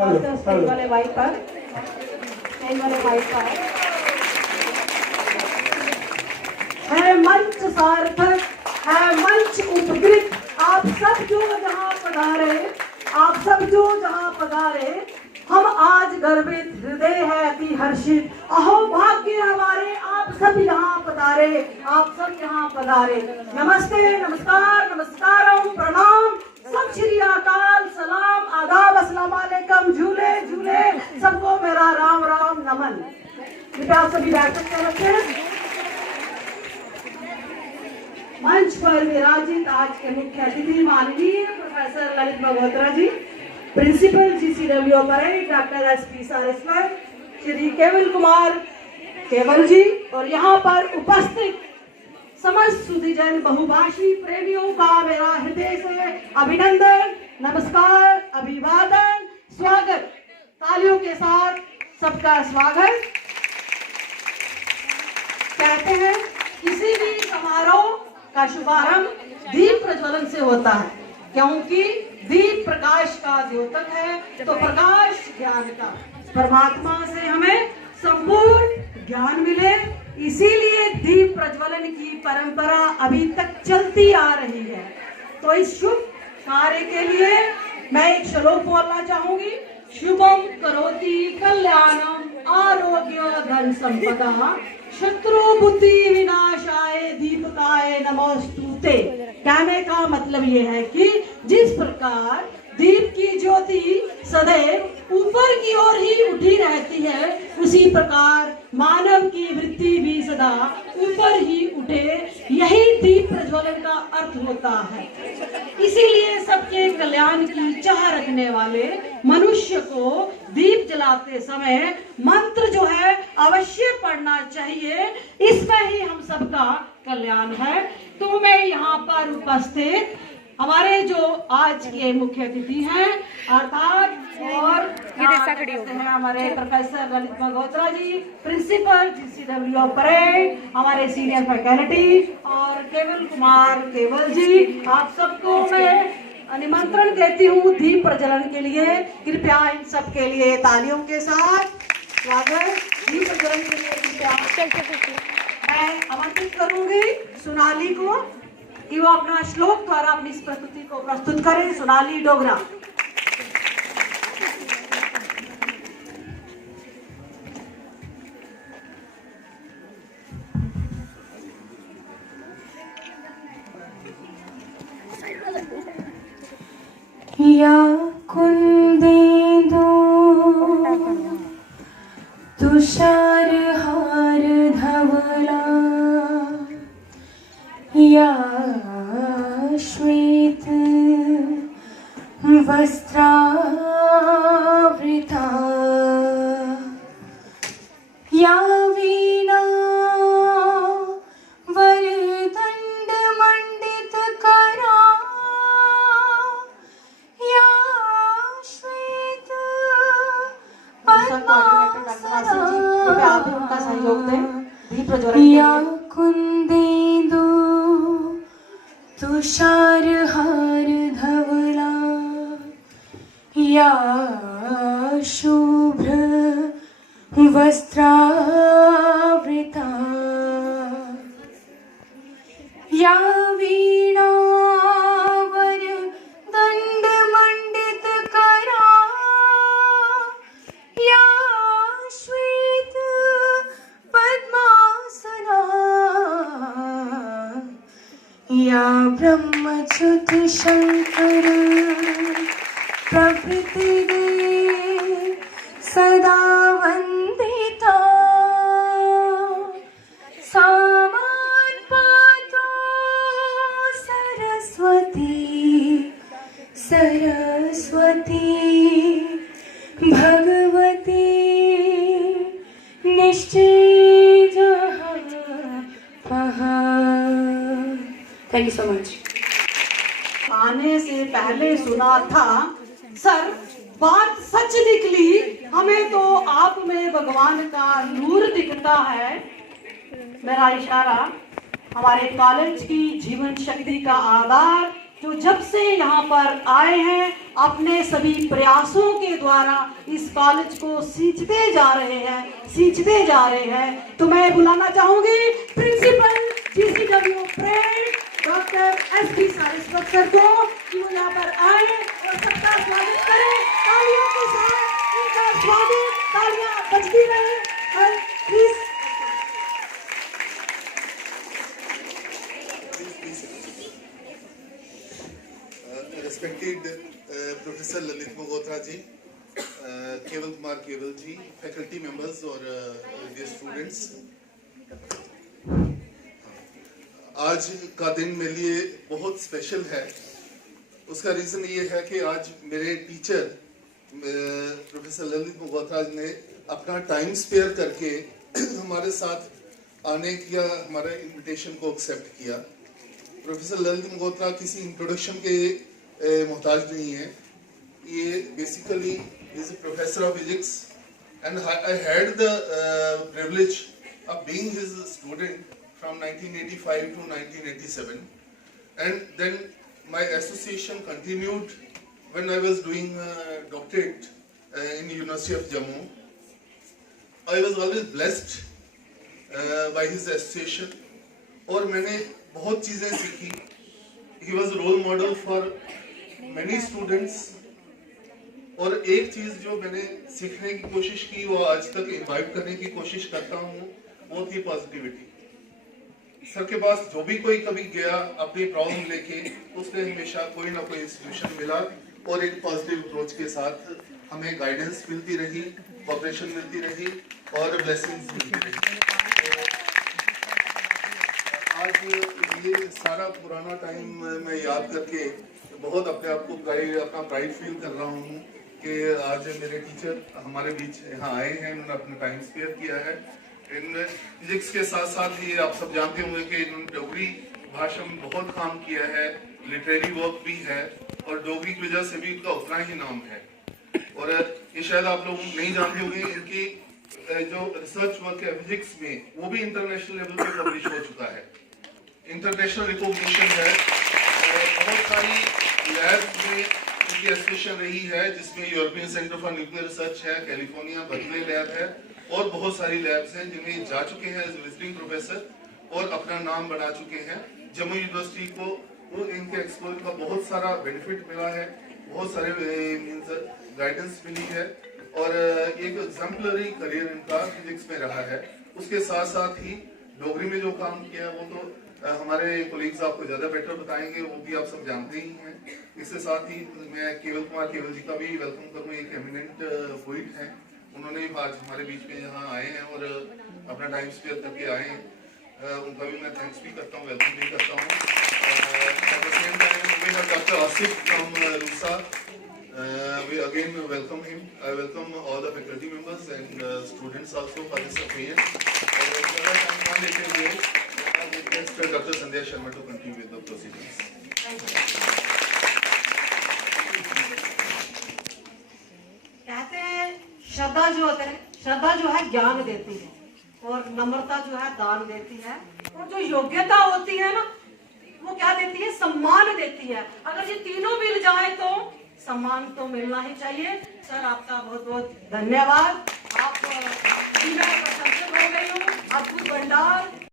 Stage वाले mic पर, है मंच सार्थक, है मंच उपकृत। आप सब जो जहाँ पधारे, हम आज गर्वित, हृदय है अति हर्षित। अहो भाग्य हमारे, आप सब यहाँ पधारे। नमस्ते, नमस्कार, नमस्कारम, प्रणाम, सत श्री अकाल, सलाम, आदाब, अस्सलाम वालेकुम, झूले झूले सबको मेरा राम राम नमन। कृपया आप सभी बैठ सकते रखें। मंच पर विराजित आज के मुख्य अतिथि माननीय professor Lalit Malhotra ji, principal GCW parade doctor SP Saraswat, Shri Kewal Kumar केवल जी, और यहाँ पर उपस्थित समस्त सुधीजन बहुभाषी प्रेमियों का मेरा हृदय से अभिनंदन, नमस्कार, अभिवादन, स्वागत। तालियों के साथ सबका स्वागत। कहते हैं किसी भी समारोह का शुभारंभ दीप प्रज्वलन से होता है, क्योंकि दीप प्रकाश का द्योतक है। तो प्रकाश ज्ञान का, परमात्मा से हमें संपूर्ण ज्ञान मिले, इसीलिए दीप प्रज्वलन की परंपरा अभी तक चलती आ रही है। तो इस शुभ कार्य के लिए मैं एक श्लोक बोलना चाहूंगी। शुभम करोति कल्याणम आरोग्य धन संपदा शत्रु बुद्धि विनाशाय दीपकाय नमोस्तुते। कहने का मतलब ये है कि जिस प्रकार दीप की ज्योति सदैव ऊपर की ओर ही उठी रहती है, उसी प्रकार मानव की वृत्ति भी सदा ऊपर ही उठे, यही दीप प्रज्वलन का अर्थ होता है। इसीलिए सबके कल्याण की चाह रखने वाले मनुष्य को दीप जलाते समय मंत्र जो है अवश्य पढ़ना चाहिए, इसमें ही हम सबका कल्याण है। तो मैं यहाँ पर उपस्थित हमारे जो आज के मुख्य अतिथि हैं, अर्थात और हैं हमारे professor Lalit Malhotra ji, principal GCW parade, हमारे सीनियर फैकल्टी, और केवल कुमार केवल जी, आप सबको मैं निमंत्रण देती हूँ दीप प्रज्वलन के लिए। कृपया इन सब के लिए तालियों के साथ स्वागत। दीप प्रज्वलन के लिए कृपया मैं आमंत्रित करूंगी सोनाली को कि वो अपना श्लोक द्वारा अपनी इस प्रस्तुति को प्रस्तुत करें। सोनाली डोगरा। या कुंदेन्दु तुषार हार धवला, या श्वेत वस्त्रावृता, या वीणा वरदंड मंडित करा, या श्वेत उनका सहयोग दें दीप प्रज्वलन। या कुंदेन्दु तुषार हार धवला, या शुभ्र वस्त्रावृता, या वीणा वरदंड मंडित करा, या श्वेत पद्मासना, या ब्रह्मच्युत शंकर प्रभृति सदा वंदिता, सामान पातो सरस्वती, सरस्वती भगवती निश्चय जहाँ पहा। Thank you so much. आने से पहले सुना था सर, बात सच निकली, हमें तो आप में भगवान का नूर दिखता है। मेरा इशारा हमारे कॉलेज की जीवन शक्ति का आधार जो जब से यहाँ पर आए हैं अपने सभी प्रयासों के द्वारा इस कॉलेज को सींचते जा रहे हैं। तो मैं बुलाना चाहूंगी प्रिंसिपल GCW प्रेड डॉक्टर SP सारस्वत सर को कि वो यहाँ पर आए और सबका स्वागत करें। तालियों के साथ इनका स्वागत, तालियां बजती रहे। Please Respected Professor Lalit Mogotra ji, केवल कुमार केवल जी, फैकल्टी मेंबर्स और डियर स्टूडेंट्स, आज का दिन मेरे लिए बहुत स्पेशल है। उसका रीज़न ये है कि आज मेरे टीचर प्रोफेसर ललित मोगोत्रा जी ने अपना टाइम स्पेयर करके हमारे साथ आने का हमारा इनविटेशन को एक्सेप्ट किया। प्रोफेसर ललित मोगोत्रा किसी इंट्रोडक्शन के मोहताज नहीं है। ये basically is a professor of physics and I had the privilege of being his student from 1985 to 1987, and then my association continued when I was doing doctorate in University of Jammu. I was always blessed by his association और मैंने बहुत चीज़ें सीखी। He was a role model for many students और एक चीज़ जो मैंने सीखने की कोशिश की वो आज तक इम्बाइब करने की कोशिश करता हूँ वो थी पॉजिटिविटी। सर के पास जो भी कोई कभी गया अपनी प्रॉब्लम लेके उसने हमेशा कोई ना कोई इंस्टीट्यूशन मिला और एक पॉजिटिव अप्रोच के साथ हमें गाइडेंस मिलती रही, कोऑपरेशन मिलती रही और ब्लेसिंग्स मिलती रही। आज ये सारा पुराना टाइम मैं याद करके बहुत अपने आप को अपना प्राइड फील कर रहा हूँ कि आज मेरे टीचर हमारे बीच यहाँ आए हैं, उन्होंने अपना टाइम स्पेयर किया है। इन फिजिक्स के साथ साथ ही आप सब जानते होंगे कि इन्होंने डोगरी भाषा में बहुत काम किया है, लिटरेरी वर्क भी है और डोगरी की वजह से भी उनका उतना ही नाम है। और ये शायद आप लोग नहीं जानते होंगे, इनकी जो रिसर्च वर्क है फिजिक्स में वो भी इंटरनेशनल लेवल पे पब्लिश हो चुका है, इंटरनेशनल रिकॉग्निशन है। बहुत सारी लैब्स में उनकी एसोसिएशन रही है जिसमें European centre for nuclear research है, कैलिफोर्निया बर्कले लैब है और बहुत सारी लैब्स हैं जिन्हें जा चुके हैं एज विजिटिंग प्रोफेसर और अपना नाम बना चुके हैं। जम्मू यूनिवर्सिटी को वो इनके एक्सप्लोर का बहुत सारा बेनिफिट मिला है, बहुत सारे मींस गाइडेंस मिली है और एक एग्जाम्पलरी करियर इनका फिजिक्स में रहा है। उसके साथ साथ ही डोगरी में जो काम किया वो तो हमारे कोलीग्स आपको ज्यादा बेटर बताएंगे, वो भी आप सब जानते ही हैं। इसके साथ ही मैं केवल कुमार केवल जी का भी वेलकम करूँ, एक एमिनेंट पोइट हैं, उन्होंने भी आज हमारे बीच में यहाँ आए हैं और अपना टाइम स्पेयर करके आए हैं। उनका भी मैं थैंक्स भी करता हूँ, वेलकम भी करता हूँ। Doctor Asif from RUSA, we again welcome him. I welcome all the faculty members and students also for this occasion. Dr. Sandhya Sharma to continue with the proceedings. कहते हैं श्रद्धा जो है ज्ञान देती है और नम्रता जो है दान देती है और जो योग्यता होती है ना वो क्या देती है, सम्मान देती है। अगर ये तीनों मिल जाए तो सम्मान तो मिलना ही चाहिए। सर आपका बहुत बहुत धन्यवाद। आप हो गई हो, अद्भुत भंडार।